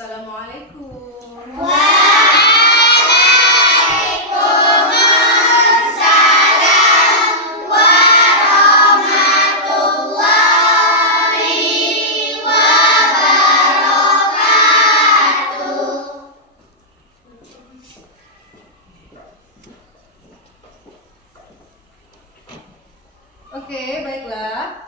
Assalamualaikum. Waalaikumsalam warahmatullahi wabarakatuh. Oke, baiklah.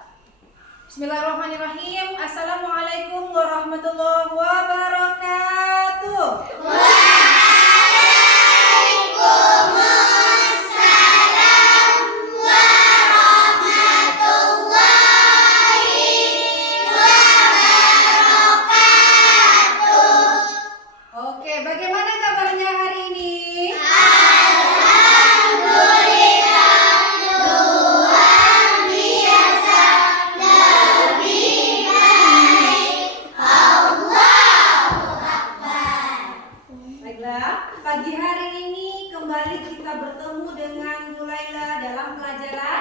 Bismillahirrahmanirrahim. Assalamualaikum warahmatullahi wabarakatuh. Waalaikumsalam warahmatullahi wabarakatuh. Oke, bagaimana kabarnya hari ini? Alhamdulillah, luar biasa, lebih baik. Allahu Akbar. Baiklah, pagi hari ini kembali kita bertemu dengan Bu Laila dalam pelajaran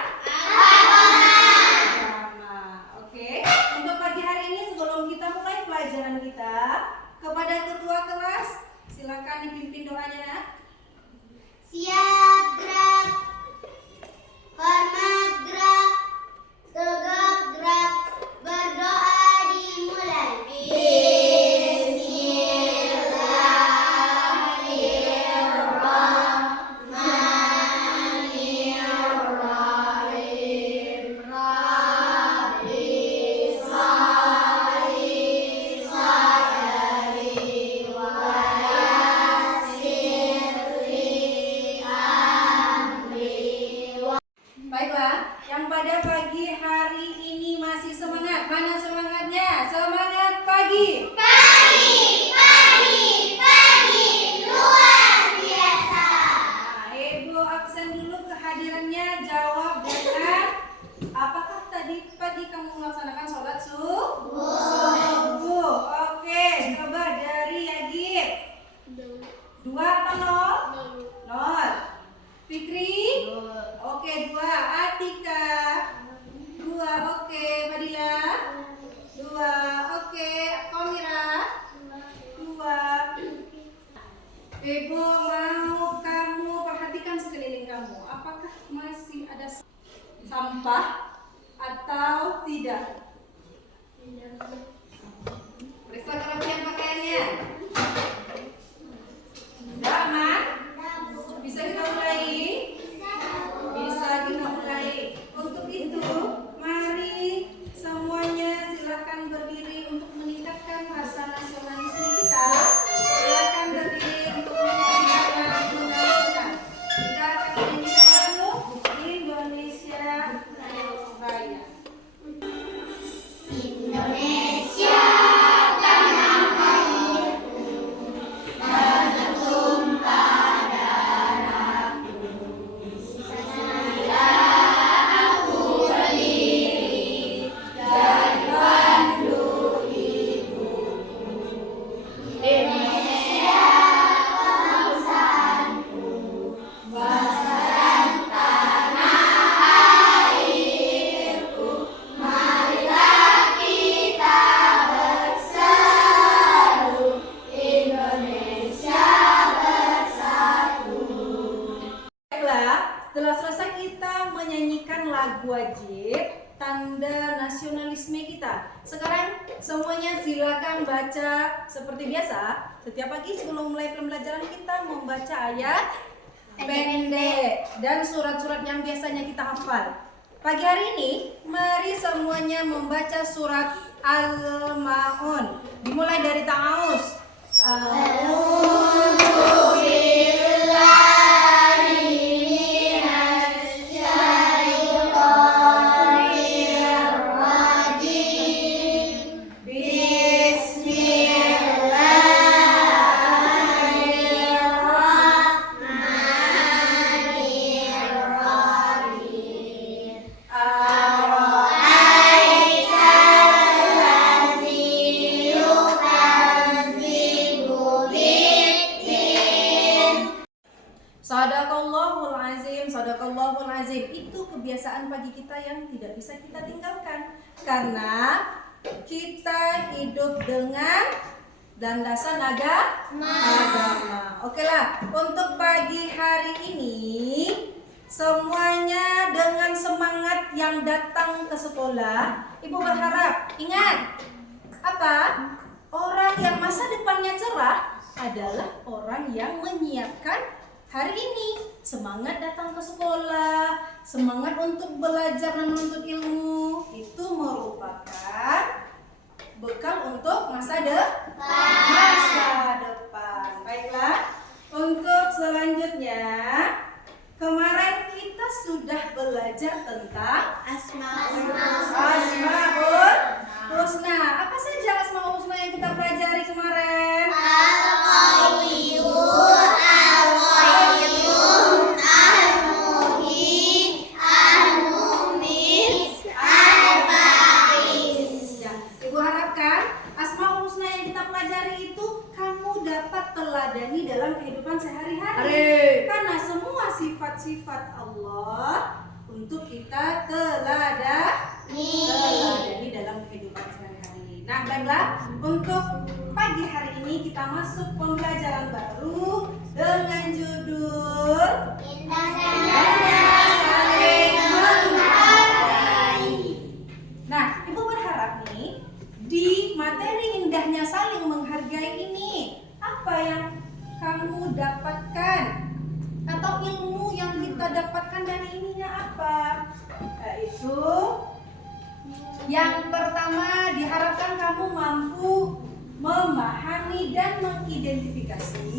agama. Oke, untuk pagi hari ini sebelum kita mulai pelajaran kita, kepada ketua kelas silakan dipimpin doanya, Nak. Siap gerak, hormat gerak, tegap gerak, berdoa dimulai. Bismillahirrahmanirrahim. Rabbi sholli sadri wa yassirli amri. Baiklah, yang pada pagi hari ini masih semangat. Mana semangatnya? Semangat pagi. Pagi, luar biasa. Nah, Ibu absen dulu kehadirannya, jawab dengan apakah tadi pagi kamu melaksanakan sholat subuh? Oke, coba dari Yagib. 2 atau 0? 0. Fikri? Oke, 2. Atika? 2. Oke, Fadila? 2. Oke, Komira? 2. Ibu mau kamu perhatikan sekeliling kamu. Apakah masih ada sampah atau tidak? Periksa kerapian pakaiannya. Sudah aman? Bisa kita mulai? Bisa kita mulai. Untuk itu, mari semuanya silakan berdiri untuk meningkatkan rasa nasionalisme kita. Silakan berdiri untuk meningkatkan nasionalisme. Kita akan menyanyikan lagu Indonesia Raya. Indonesia tanah airku, bertumpah darahku. Sanalah aku berdiri dari pandu ibuku. Indonesia bangsaku, bangsa dan tanah airku. Marilah kita berseru, Indonesia bersatu. Baiklah, setelah selesai kita menyanyikan lagu wajib tanda nasionalisme kita. Sekarang semuanya silakan baca seperti biasa. Setiap pagi sebelum mulai pembelajaran kita membaca ayat pendek dan surat-surat yang biasanya kita hafal. Pagi hari ini mari semuanya membaca surat Al-Maun. Dimulai dari ta'awuz. Sadaqallahul azim. Itu kebiasaan pagi kita yang tidak bisa kita tinggalkan. Karena kita hidup dengan landasan agama. Oke lah, untuk pagi hari ini semuanya dengan semangat yang datang ke sekolah, Ibu berharap ingat apa? Orang yang masa depannya cerah adalah orang yang menyiapkan hari ini. Semangat datang ke sekolah, semangat untuk belajar dan menuntut ilmu, itu merupakan bekal untuk masa depan. Baiklah, untuk selanjutnya kemarin kita sudah belajar tentang Asmaul Husna. Apa saja Asmaul Husna yang kita pelajari kemarin? Al-Qayyum, Al-Qayyum, Al-Muhyi, Al-Mumiit, Al-Ba'is. Ya, Ibu harapkan Asmaul Husna yang kita pelajari itu kamu dapat teladani dalam kehidupan sehari-hari. Karena semua sifat-sifat Allah untuk kita teladani dalam kehidupan sehari-hari. Nah, baiklah, untuk pagi hari ini kita masuk pembelajaran baru dengan judul Saling Menghargai. Nah, Ibu berharap nih di materi indahnya saling menghargai ini, apa yang kamu dapatkan atau ilmu yang kita dapatkan dari ininya apa? Yaitu yang pertama, diharapkan kamu mampu memahami dan mengidentifikasi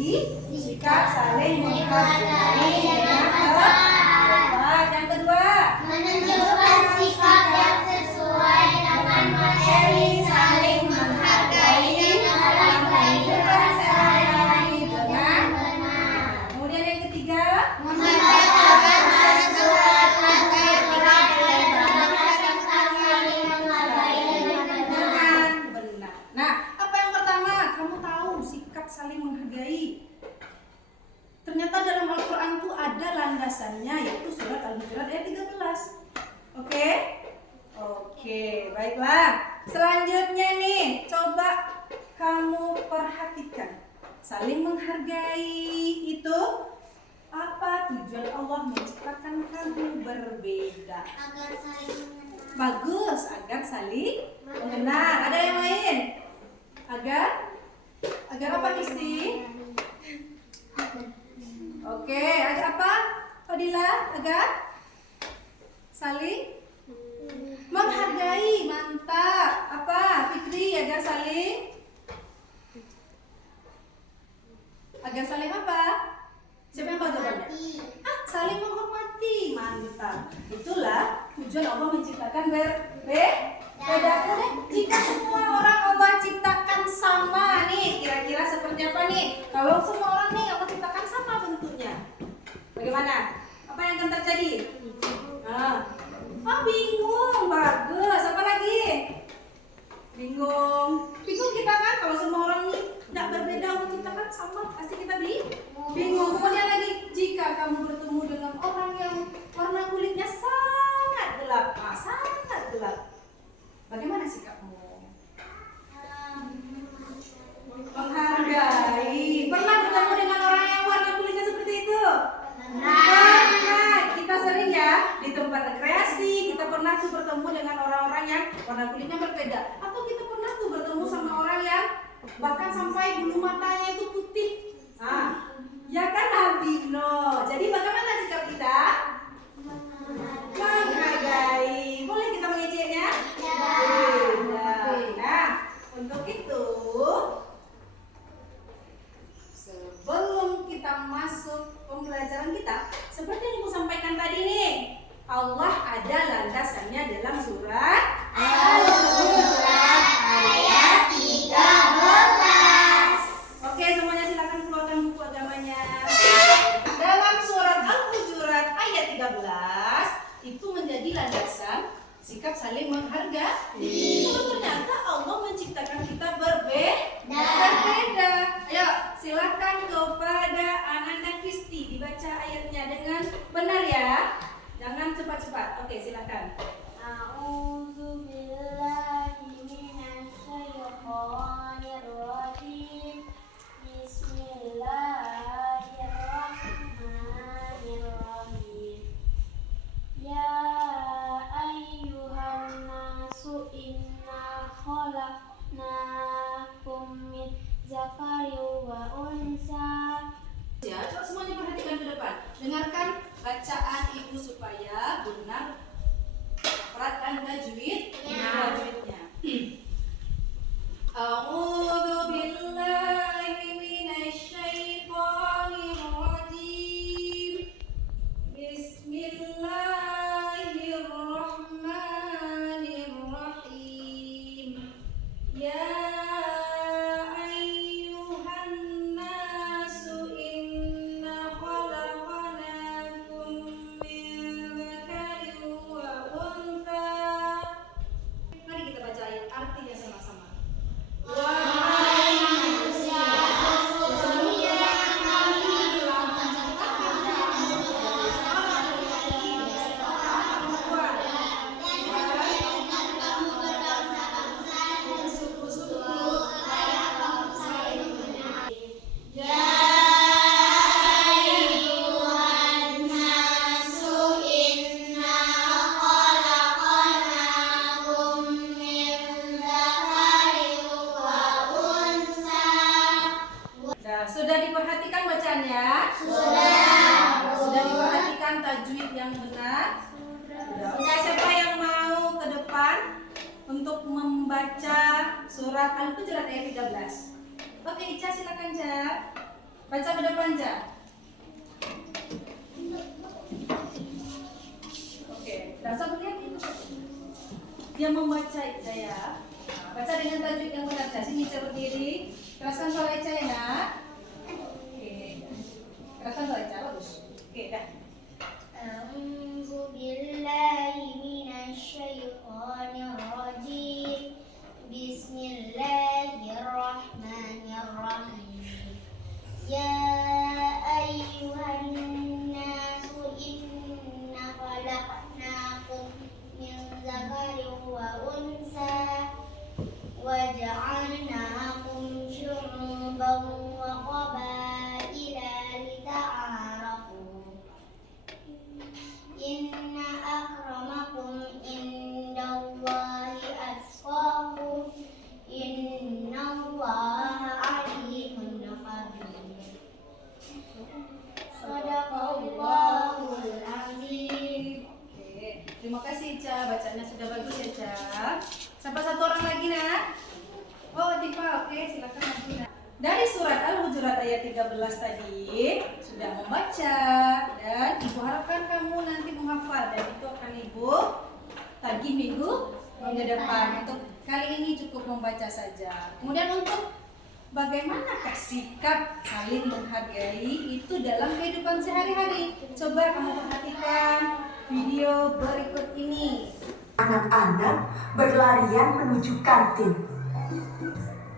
sikap saling menghargai dengan tepat. Yang kedua, menunjukkan sikap yang sesuai dengan materi saling menghargai dalam kehidupan sehari-hari dengan benar. Kemudian yang ketiga, membacakan surat Al-Qur'an dan saling menghargai dengan benar. benar. Nah, apa yang pertama? Kamu tahu sikap saling menghargai. Ternyata dalam Al-Quran itu ada landasannya, yaitu surat Al-Hujurat ayat 13. Oke? Oke, baiklah. Selanjutnya nih, coba kamu perhatikan. Saling menghargai itu apa tujuan Allah menciptakan kamu berbeda? Agar saling mengenal. Bagus, agar saling mengenal. Ada yang lain? Agar apa Kristi? Oke, agar apa? Fadila, agar saling menghargai. Mantap. Apa? Fikri, agar saling apa? Siapa yang tahu jawabannya? Saling menghormati. Mantap. Itulah tujuan Allah menciptakan berbeda. Jika semua orang Allah ciptakan sama nih, kira-kira seperti apa nih? Kalau semua orang nih Allah ciptakan sama bentuknya, bagaimana? Apa yang akan terjadi? Bingung. Bagus. Apa lagi? Bingung kita kan kalau semua orang nih tidak berbeda Allah ciptakan sama, pasti kita bingung. Kemudian lagi, jika kamu bertemu dengan orang yang warna kulitnya sangat gelap, bagaimana sikapmu? Menghargai. Pernah bertemu dengan orang yang warna kulitnya seperti itu? Pernah. Kita sering ya di tempat rekreasi, kita pernah tuh bertemu dengan orang-orang yang warna kulitnya berbeda. Atau kita pernah tuh bertemu sama orang yang bahkan sampai bulu matanya itu putih. Ya kan albino. Jadi bagaimana sikap kita? Menghargai. Boleh kita mengejeknya? Nah, untuk itu sebelum kita masuk pembelajaran kita, seperti yang Ibu sampaikan tadi nih, Allah ada landasannya dalam surat Al-Hujurat ayat 13. Oke, semuanya silakan keluarkan buku agamanya. Dalam surat Al-Hujurat ayat 13 itu menjadi landasan sikap saling menghargai. Kalau ternyata Allah menciptakan kita berbeda. Ayo, silakan kepada anak-anak Kristi dibaca ayatnya dengan benar ya. Jangan cepat-cepat. Oke, silakan. A'udzu billahi minasy syaithanir rajim. وأنثى. Ya, coba semuanya perhatikan ke depan. Dengarkan bacaan ibu supaya benar perhatikan tajwid. Tajwidnya. A'udzu billahi minasy syaithanir rajim. Bismillahirrahmanirrahim. Ya artinya sama-sama. Wahai manusia, sesungguhnya kami telah menciptakan kamu dari seorang laki-laki dan seorang perempuan. Dan kamu berbangsa-bangsa dan suku-suku supaya kamu saling mengenal. Ya ayyuhan nasu inna khalaqnakum min dzakarin wa unsa. Nah, sudah diperhatikan bacaannya? Sudah diperhatikan tajwid yang benar? Sudah. Oke, siapa yang mau ke depan untuk membaca surat Al-Hujurat ayat 13? Oke, Ica silakan, Ca. Baca ke depan, Ca. Oke, rasa melihat itu. Dia membaca Ica ya. Nah, baca dengan tajwid yang benar, Ca. Sini Ica berdiri. Keraskan suara Ica ya, Nak. Oke. Keraskan suara Ica, bagus. Oke, dah. أعوذ بالله من الشيطان الرجيم بسم الله الرحمن الرحيم يا أيها الناس إنا خلقناكم من ذكر وأنثى وجعلناكم شعوبا وقبائل لتعارفوا إن أكرمكم عند الله أتقاكم إن الله عليم خبير Sadaqallahul azim. Oke, terima kasih Ica, bacanya sudah bagus ya Ca. Sampai satu orang lagi Nak. Oh Latifa, oke silakan Latifa. Dari surat Al-Hujurat ayat 13 tadi sudah membaca dan Ibu harapkan kamu nanti menghafal dan itu akan Ibu tagih minggu depan. Untuk kali ini cukup membaca saja. Kemudian untuk bagaimanakah sikap saling menghargai itu dalam kehidupan sehari-hari? Coba kamu perhatikan video berikut ini. Anak-anak berlarian menuju kantin.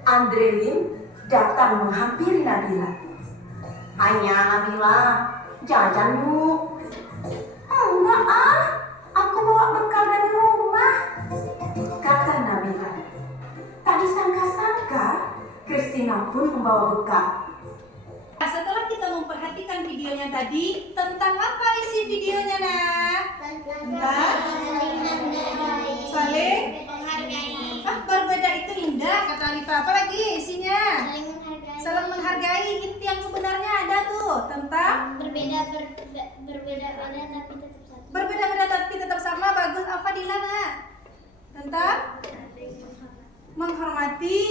Andrelin datang menghampiri Nabila. Hanya Nabila, jajan yuk. Enggak ah, aku bawa bekal dari rumah, kata Nabila. Tak disangka-sangka, Christina pun membawa bekal. Nah, setelah kita memperhatikan videonya tadi, tentang apa isi videonya Nak? Tentang saling berbeda itu indah kata Alifa. Apa lagi isinya? Saling menghargai. Inti yang sebenarnya ada tuh tentang berbeda-beda tapi tetap sama. Bagus. Al-Fadilah Nak? Tentang menghormati.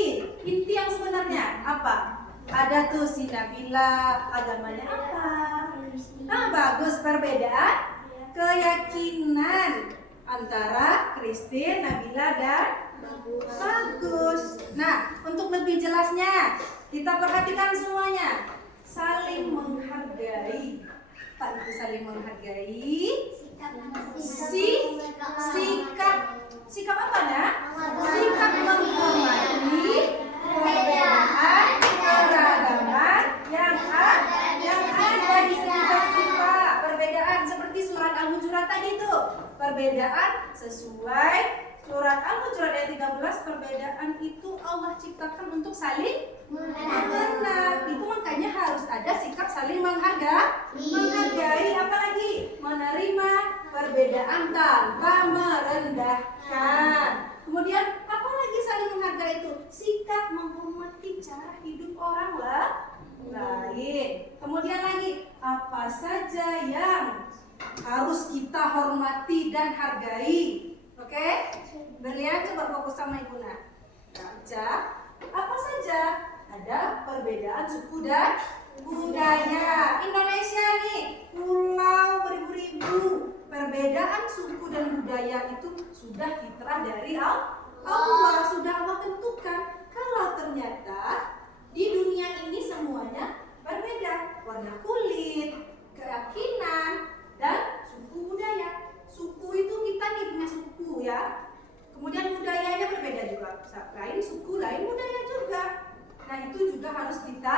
Inti yang sebenarnya apa? Ada tuh si Nabila, agamanya apa? Nah bagus, perbedaan keyakinan antara Christine, Nabila dan bagus. Nah untuk lebih jelasnya kita perhatikan semuanya. Saling menghargai. Apa itu saling menghargai? Sikap apa Nak? Sikap menghormati perbedaan keragaman yang ada di sekitar kita. Perbedaan seperti surat Al-Hujurat tadi tuh. Perbedaan sesuai surat Al-Hujurat ayat 13, perbedaan itu Allah ciptakan untuk saling mengenal. Itu makanya harus ada sikap saling menghargai, apalagi menerima perbedaan tanpa merendahkan. Kemudian apalagi saling menghargai itu? sikap menghormati cara hidup orang lain. Kemudian lagi, apa saja yang harus kita hormati dan hargai. Oke? Berlian coba fokus sama Ibu Nak. Baca, apa saja? Ada perbedaan suku dan budaya. Indonesia nih, pulau beribu-ribu. Perbedaan suku dan budaya itu sudah fitrah dari Allah, sudah Allah tentukan. Kalau ternyata di dunia ini semuanya berbeda, warna kulit, keyakinan, dan suku budaya. Suku itu kita nih punya suku ya. Kemudian budayanya berbeda juga. Lain suku, lain budaya juga. Nah itu juga harus kita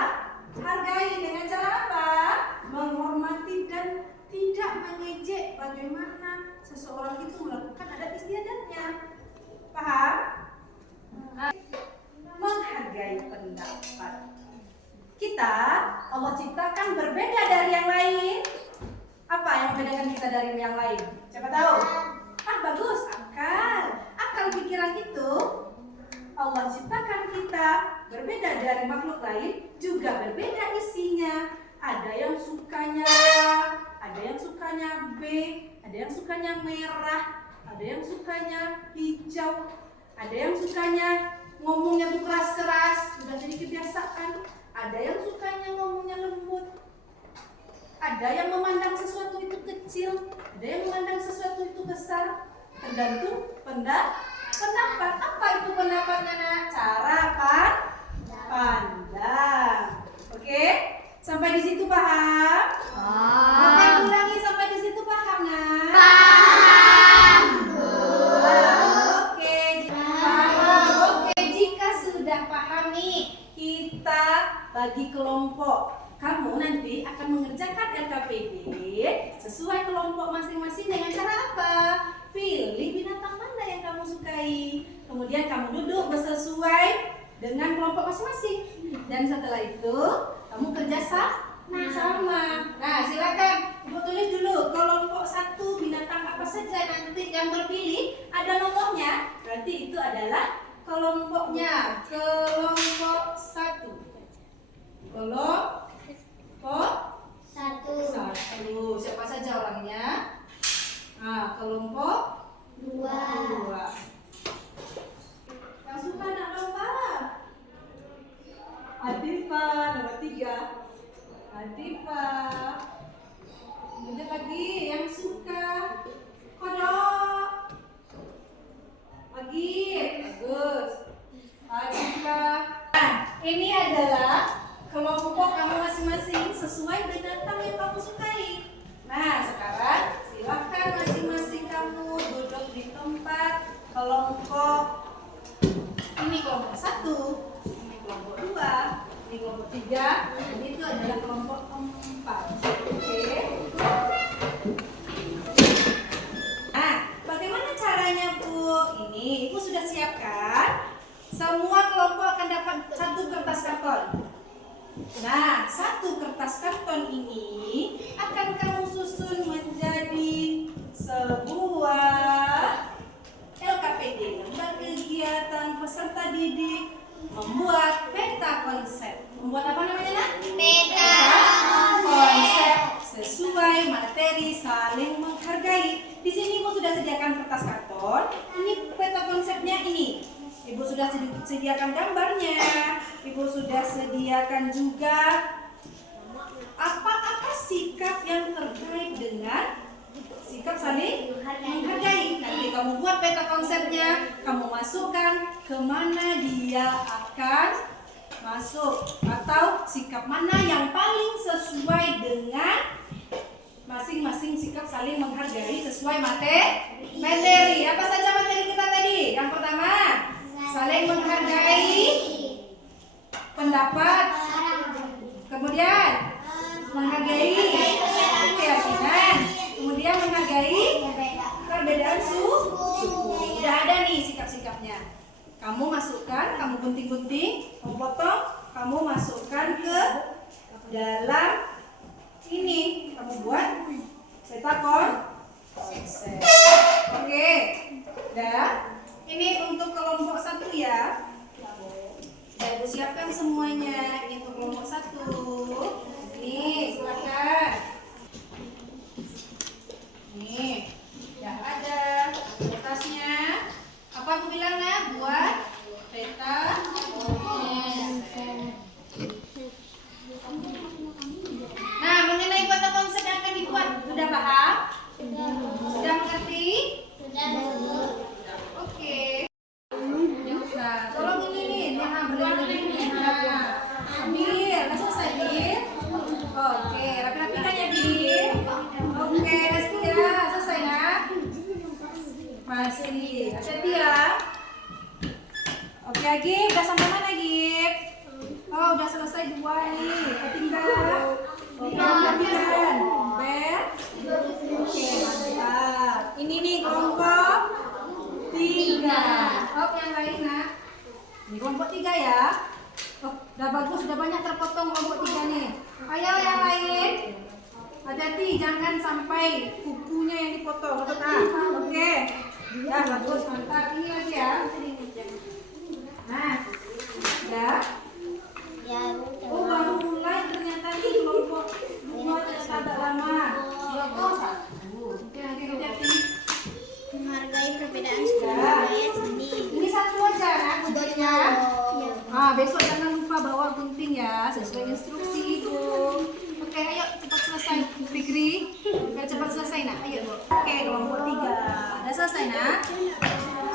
hargai dengan cara apa? Menghormati dan tidak mengejek bagaimana seseorang itu melakukan adat istiadatnya. Paham? Menghargai pendapat. Kita, Allah ciptakan berbeda dari yang lain. Apa yang membedakan kita dari yang lain? Siapa tahu? Bagus, akal. Akal pikiran itu Allah ciptakan kita berbeda dari makhluk lain, juga berbeda isinya. Ada yang sukanya A, ada yang sukanya B, ada yang sukanya merah, ada yang sukanya hijau, ada yang sukanya ngomongnya tuh keras-keras, sudah jadi kebiasaan. Ada yang sukanya ngomongnya lembut. Ada yang memandang sesuatu itu kecil, ada yang memandang sesuatu itu besar. Tergantung pendapat. Apa itu pendapatnya, Nak? Cara pandang. Oke? Sampai di situ paham? Oke, ulangi sampai di situ paham, Nak? Paham. Oke, paham. Oke, jika sudah paham nih, kita bagi kelompok. Kamu nanti akan mengerjakan LKPD sesuai kelompok masing-masing dengan cara apa? Pilih binatang mana yang kamu sukai. Kemudian kamu duduk bersesuai dengan kelompok masing-masing. Dan setelah itu kamu kerja sama. Nah, silakan Ibu tulis dulu kelompok 1 binatang apa saja nanti yang terpilih ada nomornya. Berarti itu adalah kelompoknya. Kelompok 1. Kelompok 1. Siapa saja orangnya? Nah, kelompok 2. Yang suka nak lomba? Adifa, nomor 3. Adifa. Kemudian lagi yang suka kodok. Lagi, bagus. Adifa. Nah, ini adalah kelompok kamu masing-masing sesuai binatang yang kamu sukai. Nah, sekarang silahkan masing-masing kamu duduk di tempat kelompok. Ini kelompok 1, ini kelompok 2, ini kelompok 3, dan itu adalah kelompok 4. Oke. Nah, bagaimana caranya, Bu? Ini Ibu sudah siapkan. Semua kelompok akan dapat 1 kertas karton. Nah, 1 kertas karton ini akan kamu susun menjadi sebuah LKPD, lembar kegiatan peserta didik membuat peta konsep. Membuat apa namanya, Nak? Peta konsep sesuai materi saling menghargai. Di sini Ibu sudah sediakan kertas karton. Ini peta konsepnya ini. Ibu sudah sediakan gambarnya. Ibu sudah sediakan juga apa-apa sikap yang terkait dengan sikap saling menghargai. Nanti kamu buat peta konsepnya, kamu masukkan kemana dia akan masuk, atau sikap mana yang paling sesuai dengan masing-masing sikap saling menghargai sesuai materi. Apa saja materi kita tadi? Yang pertama, saling menghargai pendapat, kemudian menghargai keyakinan, kemudian menghargai perbedaan suku. Udah ada nih sikap-sikapnya. Kamu masukkan, kamu gunting-gunting, kamu potong, kamu masukkan ke dalam ini. Kamu buat peta konsep. Oke, udah. Ini untuk kelompok 1 ya. siapkan semuanya. Ini untuk kelompok 1. Nih, silakan. Nih, udah ada kertasnya. Apa aku bilang nak? Buat peta. Nah, mengenai kota konsep yang akan dibuat, sudah paham? Sudah mengerti? Oke. Nah, tolong ini nih, nah berlebih ini. Nah, Bir, udah selesai Bir. Oke, rapi-rapikan ya Bir. Oke, Restia, selesai nak? Masih, hati-hati ya. Oke, Agib, udah sampai mana Agib? Oh, udah selesai 2 nih, ketinggalan. Oke, perhatikan. Ber. Oke, mantap. Ini nih kelompok 3. Oh, yang lain nak. Ini kelompok 3 ya. Oh, udah bagus, udah banyak terpotong kelompok 3 nih. Ayo yang lain. Hati-hati, jangan sampai kukunya yang dipotong. Oke. Ya, bagus, mantap. Ini lagi ya. Nah, udah. Ya, Oh, baru mulai ternyata nih kelompok 2 ternyata agak lama. Kelompok 1. Oke, hati-hati. menghargai perbedaan suku budaya seni. Ini 1 aja nak tugasnya. Besok jangan lupa bawa gunting ya, sesuai instruksi ibu. Oke, ayo cepat selesai Fikri. Biar cepat selesai nak. Ayo. Oke, kelompok 3. Udah selesai nak?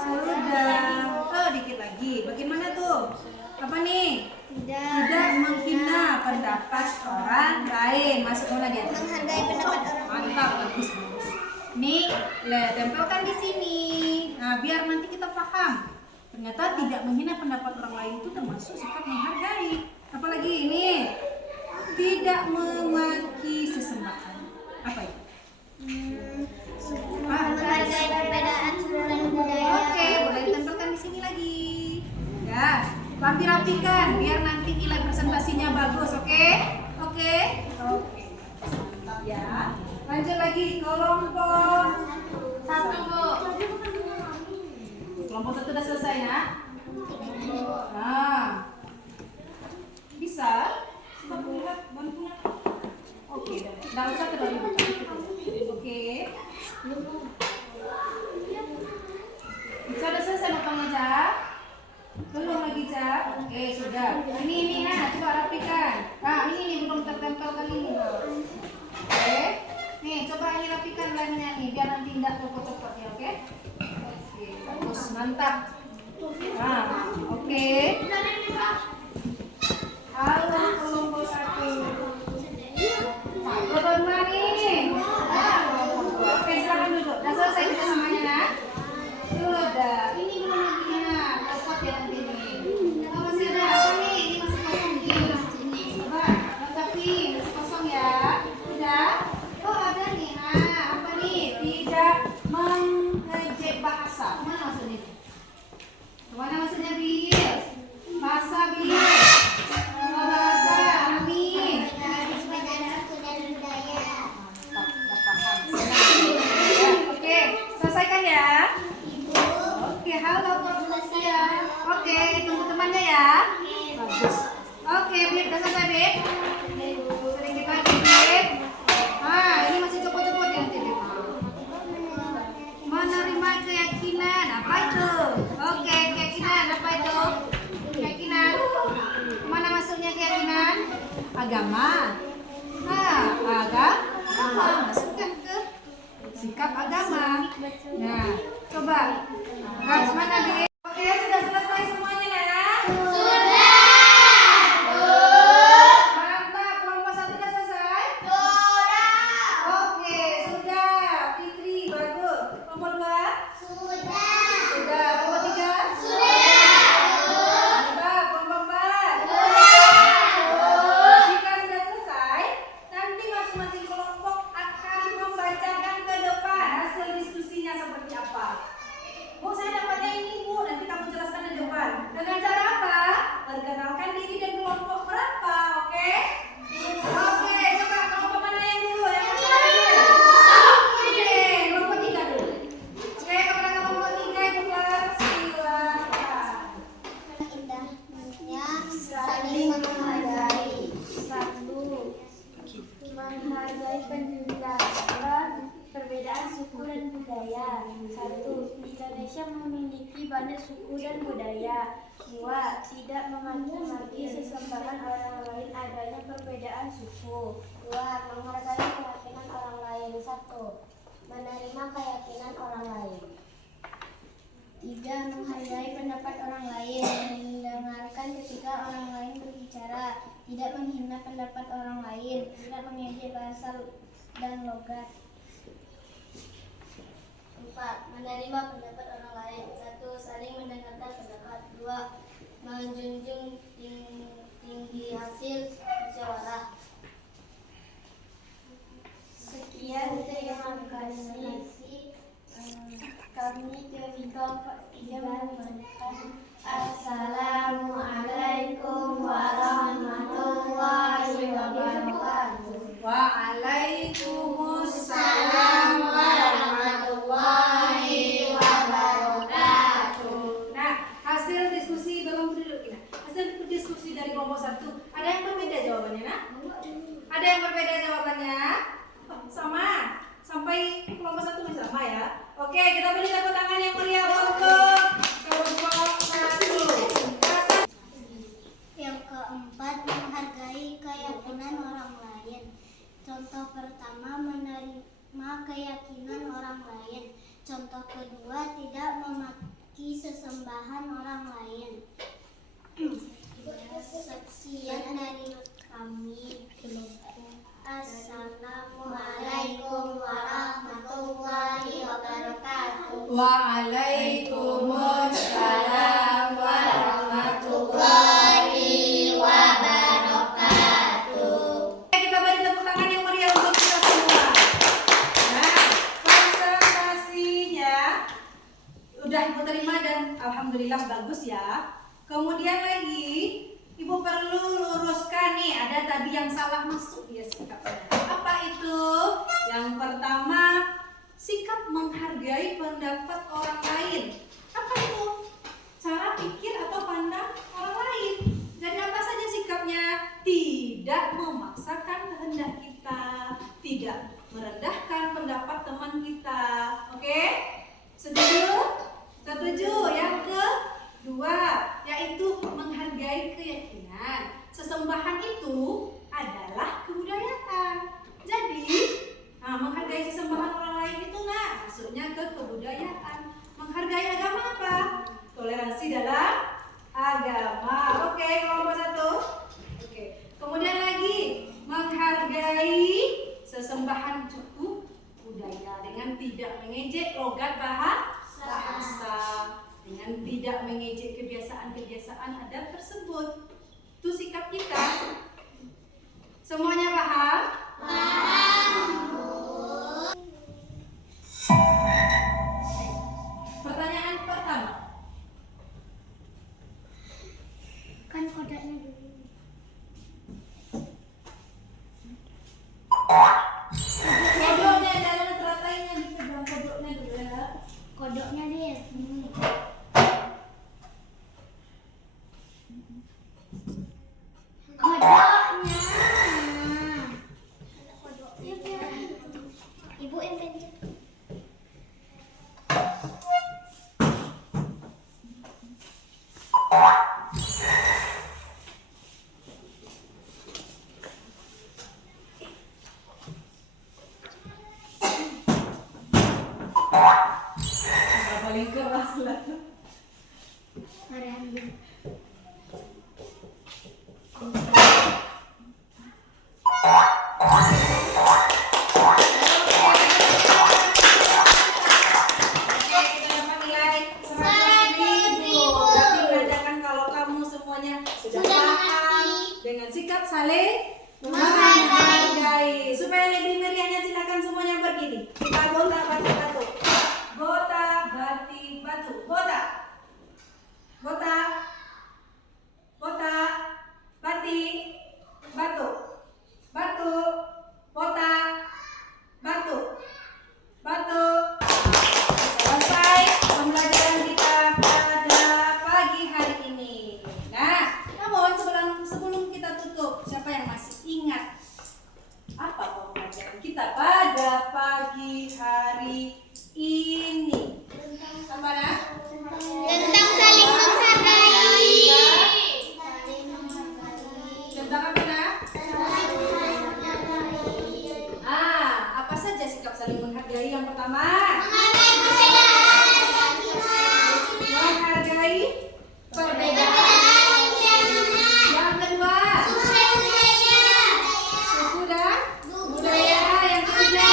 Sudah. Oh, dikit lagi. Bagaimana tuh? Apa nih? Tidak menghina pendapat orang lain. Masuk lagi. Menghargai pendapat orang lain. Mantap, bagus. Nih, tempelkan di sini. Nah, biar nanti kita paham. Ternyata tidak menghina pendapat orang lain itu termasuk sikap menghargai. Apalagi ini, tidak memaki sesembahan. Apa itu? Menghargai perbedaan suku dan budaya. Oke, boleh ditempelkan di sini lagi. Ya, rapi-rapikan biar nanti nilai presentasinya bagus, oke? Oke. Oke. Mantap ya. Lanjut lagi kelompok 1, Bu. Kelompok 1 sudah selesai ya? Nah. Bisa? Bantu. Oke, enggak usah terlalu Oke. Bisa udah selesai notongnya, Cak? Belum lagi, Cak? Oke, sudah. Ini nah, coba rapikan. Nah, ini belum tertempel kali ini. Oke. Nih, coba ini rapikan lemnya nih, biar nanti tidak copot-copot ya, oke? Oke, bagus, mantap. Nah, oke. Halo, kelompok 1. Kelompok 2 nih. Oke, silakan duduk. Udah selesai kita semuanya, nak? Sudah. Ini belum lagi, nak. Copot ya nanti nih. Oh, masih ada apa nih? Ini masih kosong nih. Coba, lengkapi. Masih kosong ya. Udah? Oh, ada nih. Nah, apa nih? Tidak mengejek bahasa. Mana maksudnya? Mana maksudnya, Bil? Bahasa, Bil. Oh, bahasa. Amin. Perbedaan suku dan budaya. Mantap, udah paham. Oke, selesaikan ya. Oke, halo kelompok ya. Oke, tunggu temannya ya. Bagus. Oke, Bib, udah selesai, Bib? Sedikit lagi, Bib. Nah, ini masih copot-copot ya nanti, Bib. Menerima keyakinan, apa itu? Oke, keyakinan, apa itu? Keyakinan. Mana masuknya keyakinan? Agama. Nah, agama. Masukkan ke sikap agama. Nah, coba. Guys, mana Bib? Oke, sudah selesai semuanya, Nana? Mantap, kelompok 1 sudah selesai? Oke, sudah. Fikri, bagus. Kelompok 2? Sudah. Kelompok 3? Mantap, kelompok 4? Jika sudah selesai, nanti masing-masing kelompok akan membacakan ke depan hasil diskusinya seperti apa. Bu, saya dapatnya ini, Bu. Indonesia memiliki banyak suku dan budaya. 2. Tidak memaki-maki sesembahan orang lain adanya perbedaan suku. 2. Menghargai keyakinan orang lain. 1. Menerima keyakinan orang lain. 3. Menghargai pendapat orang lain. Mendengarkan ketika orang lain berbicara. Tidak menghina pendapat orang lain. Tidak mengejek bahasa dan logat. 4. Menerima pendapat orang lain. 1. Saling mendengarkan pendapat. 2. Menjunjung tinggi hasil musyawarah. Sekian, terima kasih. Kami Assalamualaikum warahmatullahi wabarakatuh. Waalaikumsalam warahmatullahi wabarakatuh. Nah, hasil diskusi dari kelompok 1, ada yang berbeda jawabannya, nah? Ada yang berbeda jawabannya? Oh, sama. Sampai kelompok 1 masih sama ya. Oke, kita beri tepuk tangan yang meriah untuk kelompok 1. Yang keempat, menghargai keyakinan orang lain. Contoh pertama, menerima keyakinan orang lain. Contoh kedua, tidak memaki sesembahan orang lain. Sekian dari kami. Assalamualaikum warahmatullahi wabarakatuh. Waalaikumsalam warahmatullahi wabarakatuh. Kita beri tepuk tangan yang meriah untuk kita semua. Nah, presentasinya udah Ibu terima dan alhamdulillah bagus ya. Kemudian lagi Ibu perlu luruskan nih, ada tadi yang salah masuk ya sikapnya. Apa itu? Yang pertama, sikap menghargai pendapat orang lain. Apa itu? Cara pikir atau pandang orang lain. Dan apa saja sikapnya? Tidak memaksakan kehendak kita, tidak merendahkan pendapat teman kita. Oke? Setuju? Setuju. Yang kedua, yaitu menghargai keyakinan. Sesembahan itu adalah kebudayaan. Jadi, menghargai sesembahan orang lain itu masuknya ke kebudayaan. Menghargai agama apa? Toleransi dalam agama. Oke, kelompok 1. Oke. Kemudian lagi, menghargai sesembahan suku budaya dengan tidak mengejek logat bahasa. Dengan tidak mengejek kebiasaan-kebiasaan adat tersebut. Itu sikap kita. Semuanya paham? Paham. Pertanyaan pertama. Kan kodenya dulu. Kodoknya jangan teratainya, dipegang kodoknya dulu ya. Kodoknya nih. Ibu yang pencet. Paling keras lah. Sikap saling menghargai. Supaya lebih meriahnya silakan semuanya berdiri. Kita gota bati batu. Gota bati batu. Gota. Gota. Gota. Bati. Batu. Batu. Gota. Batu. Batu. Selesai pembelajaran kita pada pagi hari ini. Nah, namun sebelum kita tutup, siapa yang masih ingat apa pembelajaran kita pada pagi hari ini? Apa Tentang apa nak? Apa saja sikap saling menghargai? Yang pertama, menghargai perbedaan. Yang kedua, suku dan budaya. Yang ketiga,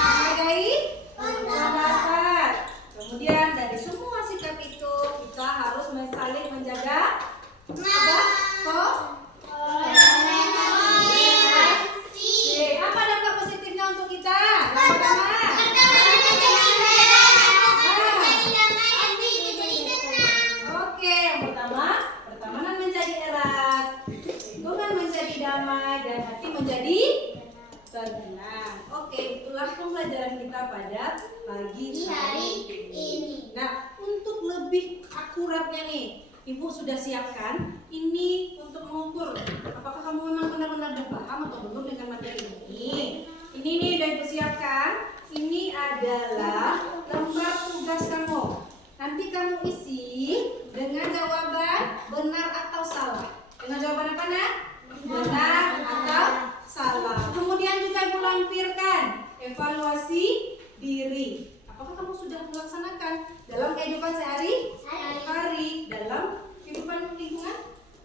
menghargai pendapat. Kemudian dari semua sikap itu kita harus saling menjaga apa dampak positifnya untuk kita? Yang pertama, oke, yang pertama, pertemanan menjadi erat, lingkungan menjadi damai, dan hati menjadi tenang. Oke, itulah pembelajaran kita pada pagi hari ini. Nah, untuk lebih akuratnya nih, Ibu sudah siapkan ini untuk mengukur apakah kamu memang benar-benar sudah paham atau belum dengan materi ini. Ini nih udah Ibu siapkan. Ini adalah lembar tugas kamu. Nanti kamu isi dengan jawaban benar atau salah. Dengan jawaban apa nak? Benar atau salah. Kemudian juga Ibu lampirkan evaluasi diri. Apakah kamu sudah melaksanakan dalam kehidupan sehari-hari dalam kehidupan lingkungan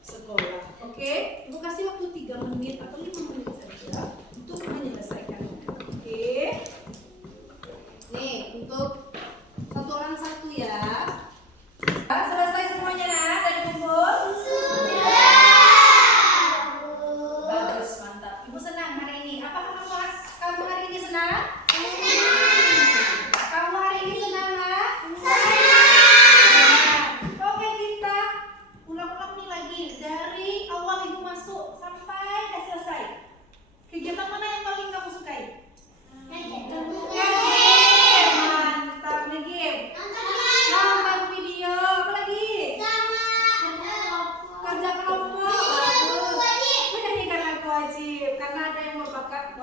sekolah? Oke, Ibu kasih waktu 3 menit atau 5 menit saja untuk menyelesaikan. Oke. Nih, untuk satu orang satu ya. Selesai semuanya nah dari kumpul? Sudah. Bagus, mantap. Ibu senang hari ini. Apakah kamu hari ini senang? Kamu hari ini senang nggak? Senang. Oke, kita ulang-ulang nih lagi dari awal Ibu masuk sampai selesai. Kegiatan mana yang paling kamu sukai? Mantap, nge-game. Nonton video, apa lagi? Kerja kelompok. Menyanyikan lagu wajib karena ada yang berbakat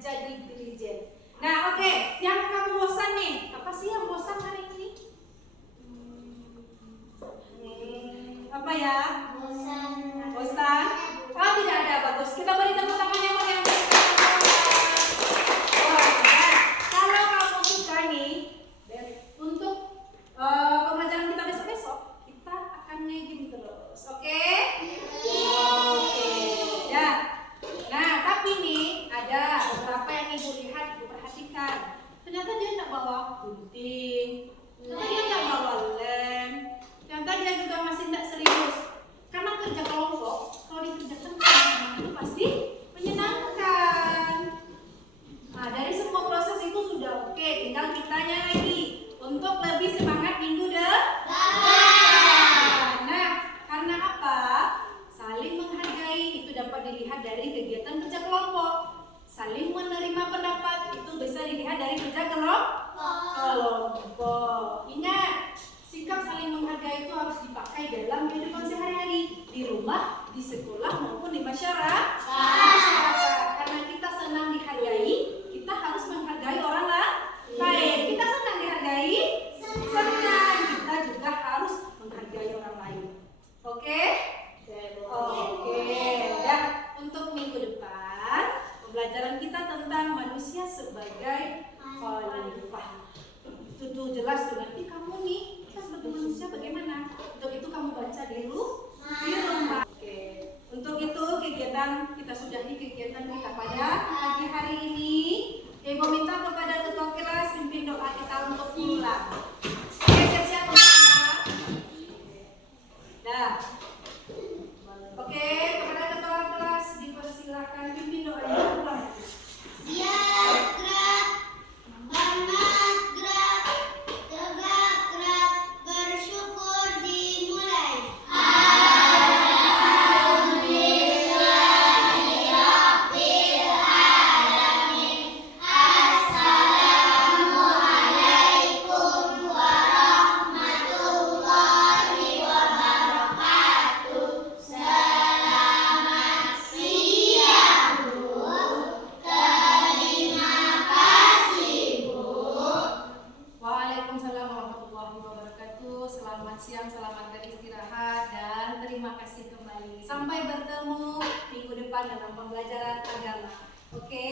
jadi dirijen. Nah, oke, yang kamu bosan nih, apa sih yang bosan hari ini? Apa ya? Bosan? Oh, tidak ada, bagus. Kita beri tepuk tangan yang meriah. Kalau kamu suka nih, untuk pembelajaran kita besok-besok, kita akan nge-game terus, oke? Oke, ya. Nah, tapi nih ada beberapa yang Ibu lihat, Ibu perhatikan. Ternyata dia tidak bawa gunting, ternyata dia tidak bawa lem, ternyata dia juga masih tidak serius. Karena kerja kelompok, kalau dikerjakan bersama itu pasti menyenangkan. Nah, dari semua proses itu sudah oke, tinggal kitanya lagi untuk lebih semangat minggu depan. Nah, karena apa? Saling menghargai itu dapat dilihat dari kegiatan kerja kelompok. Saling menerima pendapat itu bisa dilihat dari kerja kelompok. Ingat, sikap saling menghargai itu harus dipakai dalam kehidupan sehari-hari, di rumah, di sekolah maupun di masyarakat. Karena kita senang dihargai, kita harus menghargai orang lain. Kita senang dihargai, senang kita juga harus menghargai orang lain. Oke? Oke. Dan untuk minggu depan pembelajaran kita tentang manusia sebagai khalifah. Itu jelas tuh, nanti kamu nih kita sebagai manusia bagaimana? Untuk itu kamu baca di rumah. Oke. Untuk itu kegiatan kita sudahi kegiatan kita pada pagi hari ini. Ibu minta kepada ketua kelas pimpin doa kita untuk pulang. Oke, siap-siap untuk pulang. Dah. Oke, kepada ketua kelas dipersilakan pimpin doa untuk pulang. Siap, gerak. Hormat, gerak. Tegak, gerak. Bersyukur dimulai. Waalaikumsalam warahmatullahi wabarakatuh. Selamat siang, selamat beristirahat, dan terima kasih kembali. Sampai bertemu depan dalam pembelajaran agama. Oke?